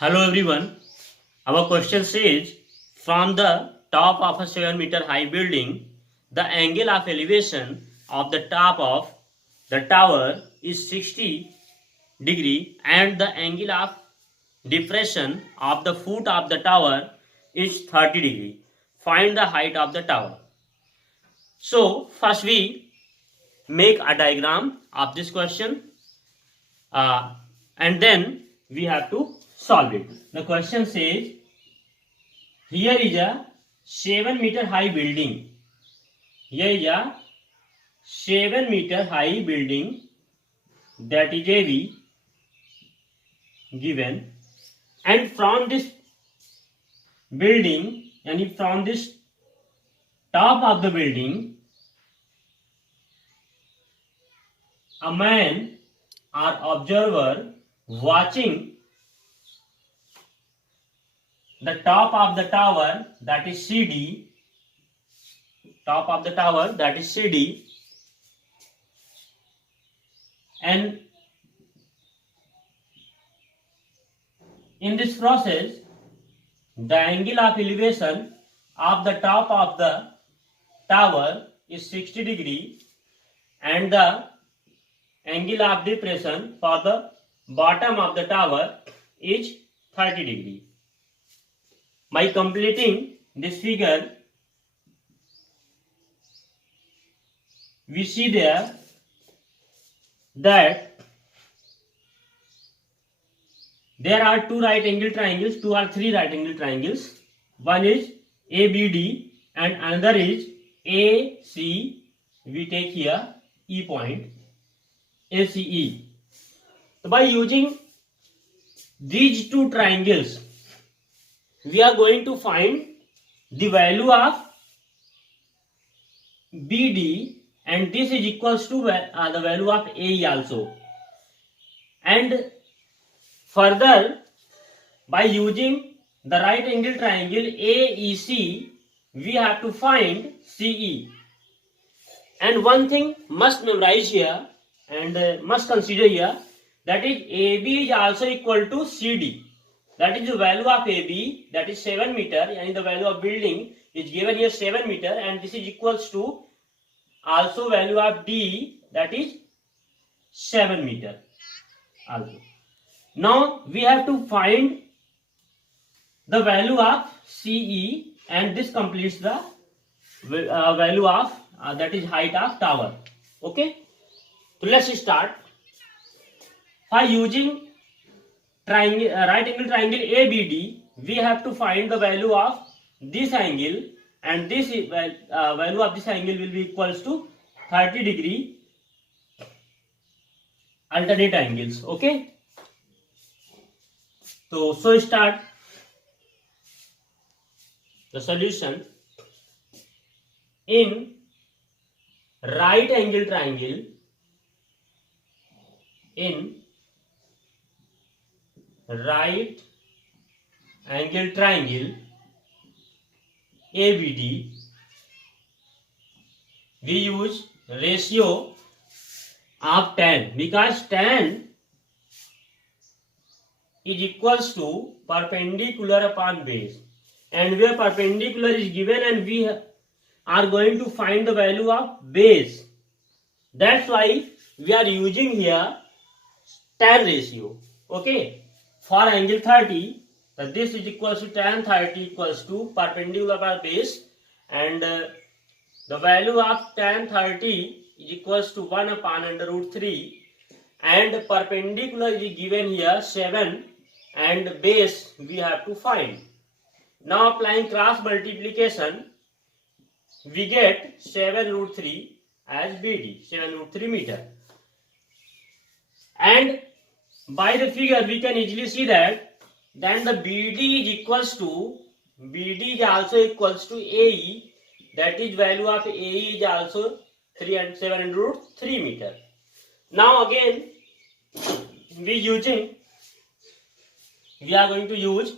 Hello everyone. Our question says from the top of a 7-meter high building, the angle of elevation of the top of the tower is 60 degree and the angle of depression of the foot of the tower is 30 degree. Find the height of the tower. So first we make a diagram of this question uh, and then we have to solve it. The question says here is a 7-meter high building. Here is a 7-meter high building that is AB given, and from this building and from this top of the building a man or observer watching the top of the tower, that is CD, top of the tower, that is CD, and in this process the angle of elevation of the top of the tower is 60 degree and the angle of depression for the bottom of the tower is 30 degree. By completing this figure, we see there that there are two right angle triangles, two or three right angle triangles. One is ABD and another is AC. We take here E point, ACE. So by using these two triangles, we are going to find the value of BD, and this is equals to the value of AE also. And further, by using the right angle triangle AEC, we have to find CE. And one thing must memorize here and must consider here, that is AB is also equal to CD. That is the value of AB, that is 7 meter, and the value of building is given here 7 meter, and this is equals to also value of D, that is 7 meter also. Now we have to find the value of CE, and this completes the value of that is height of tower. Okay, so let's start. By using right angle triangle ABD, we have to find the value of this angle, and this value of this angle will be equals to 30 degree alternate angles. Okay, so start the solution. In right angle triangle, in right angle triangle ABD, we use ratio of tan, because tan is equals to perpendicular upon base, and where perpendicular is given and we are going to find the value of base. That's why we are using here tan ratio. Okay, for angle 30, this is equals to tan 30 equals to perpendicular upon base, and the value of tan 30 is equals to 1 upon under root 3, and perpendicular is given here 7, and base we have to find. Now applying cross multiplication, we get 7 root 3 as BD, 7 root 3 meter. And by the figure we can easily see that then the BD is equals to, BD is also equals to AE, that is value of AE is also 3 and 7 root 3 meter. Now again we are going to use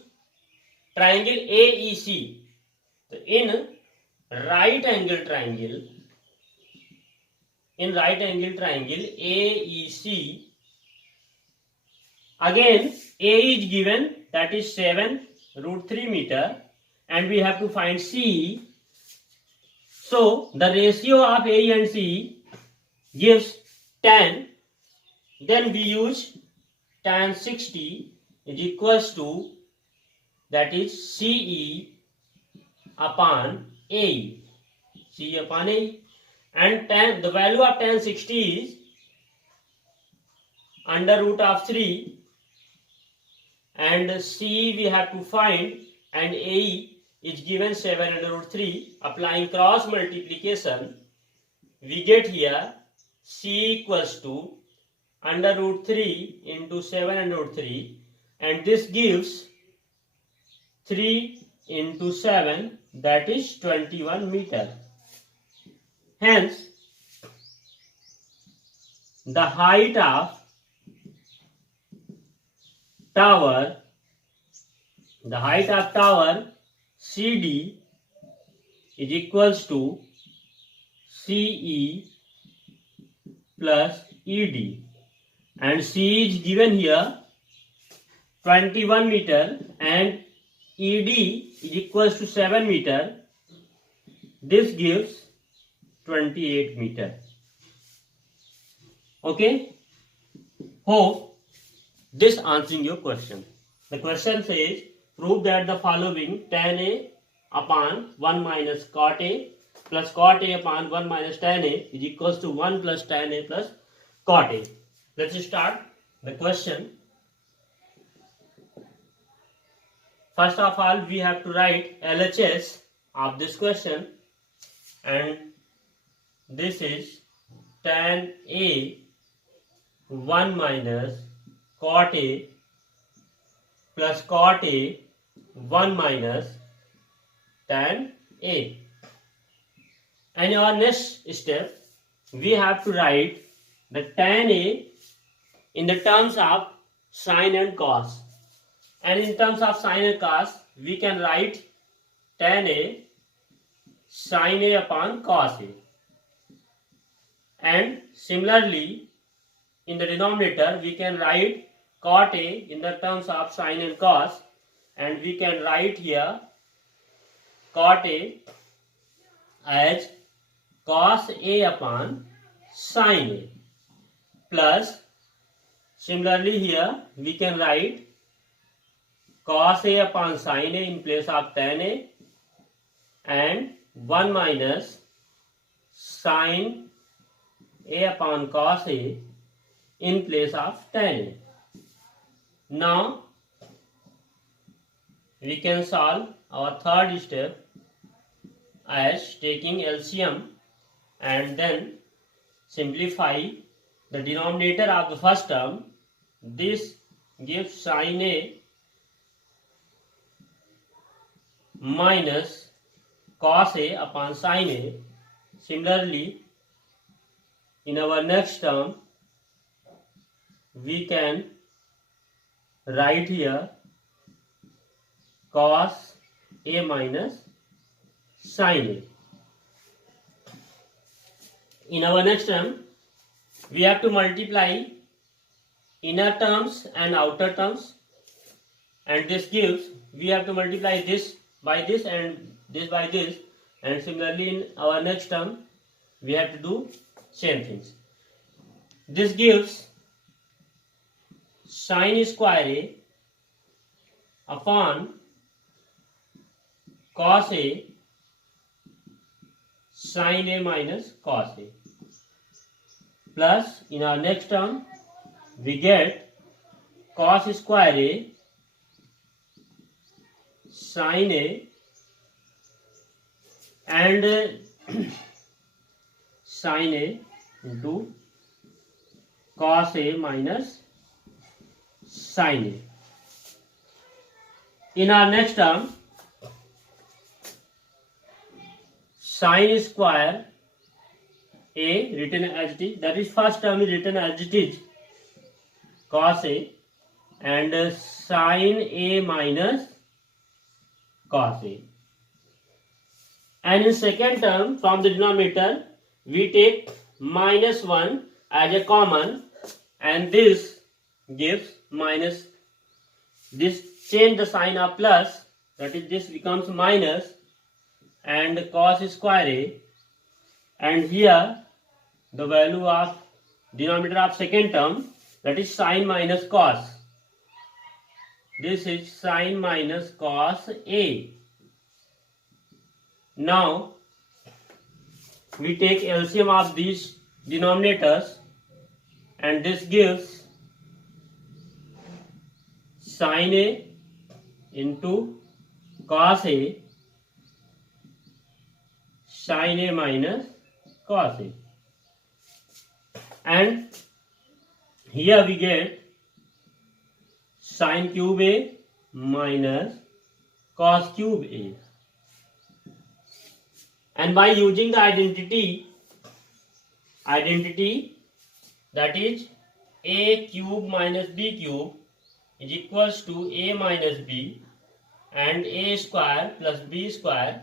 triangle AEC. So in right angle triangle AEC, again A is given, that is 7√3 meter, and we have to find C. So the ratio of A and C gives 10. Then we use tan 60 is equals to, that is CE upon AE. C upon AE. And the value of tan 60 is under root of 3, and C we have to find, and AE is given 7 under root 3. Applying cross multiplication, we get here C equals to under root 3 into 7 under root 3, and this gives 3 into 7, that is 21 meter. Hence, the height of tower CD is equals to CE plus ED, and C is given here 21 meter and ED is equals to 7 meter. This gives 28 meter. Okay? Hope this answering your question. The question says, prove that the following tan A upon 1 minus cot A plus cot A upon 1 minus tan A is equals to 1 plus tan A plus cot A. Let's start the question. First of all, we have to write LHS of this question, and this is tan A 1 minus cot A plus cot A 1 minus tan A. And our next step, we have to write the tan A in the terms of sine and cos. And in terms of sine and cos, we can write tan A sine A upon cos A. And similarly, in the denominator, we can write cot A in the terms of sine and cos, and we can write here cot A as cos A upon sine A, plus similarly here we can write cos A upon sine A in place of tan A, and 1 minus sine A upon cos A in place of tan A. Now we can solve our third step as taking LCM and then simplify the denominator of the first term. This gives sine A minus cos A upon sine A. Similarly, in our next term, we can write here cos A minus sine A. In our next term, we have to multiply inner terms and outer terms, and this gives, we have to multiply this by this and this by this, and similarly in our next term we have to do same things. This gives sine square A upon cos A sine A minus cos A, plus in our next term we get cos square A sine A and sine A into cos A minus sine A. In our next term, sine square A written as it is, that is first term is written as it is, cos A, and sine A minus cos A. And in second term, from the denominator, we take minus 1 as a common, and this gives minus this change the sign of plus, that is this becomes minus and cos square a, and here the value of denominator of second term, that is sine minus cos. This is sine minus cos a. Now we take LCM of these denominators, and this gives sine a into cos a, sine a minus cos a, and here we get sine cube a minus cos cube a. And by using the identity that is a cube minus b cube is equals to a minus b and a square plus b square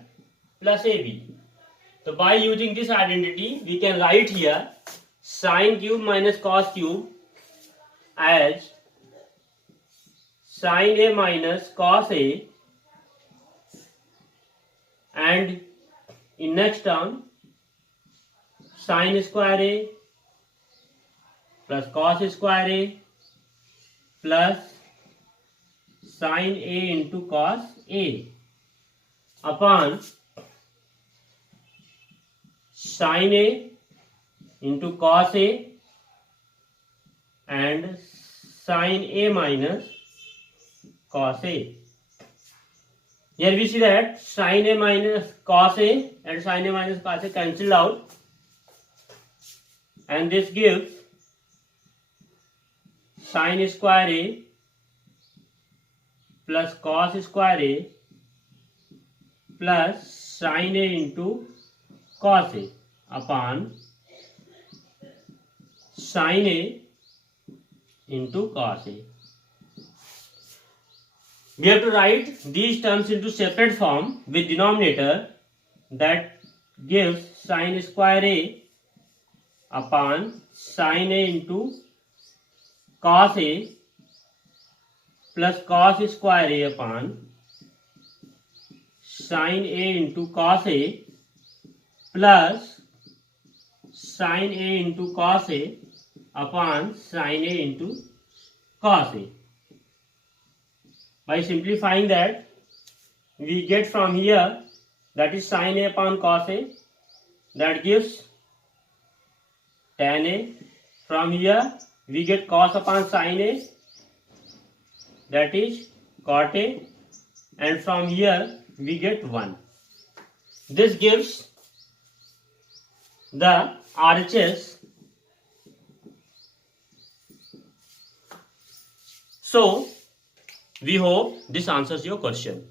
plus ab. So by using this identity we can write here sine cube minus cos cube as sine a minus cos a, and in next term sine square a plus cos square a plus sine a into cos a upon sine a into cos a and sine a minus cos a. Here we see that sine a minus cos a and sine a minus cos a cancelled out, and this gives sine square a plus cos square a plus sine a into cos a upon sine a into cos a. We have to write these terms into separate form with denominator that gives sine square a upon sine a into cos a plus cos square a upon sine a into cos a plus sine a into cos a upon sine a into cos a. By simplifying that, we get from here, that is sine a upon cos a, that gives tan a. From here we get cos upon sine a, that is cot a, and from here we get 1. This gives the RHS. So we hope this answers your question.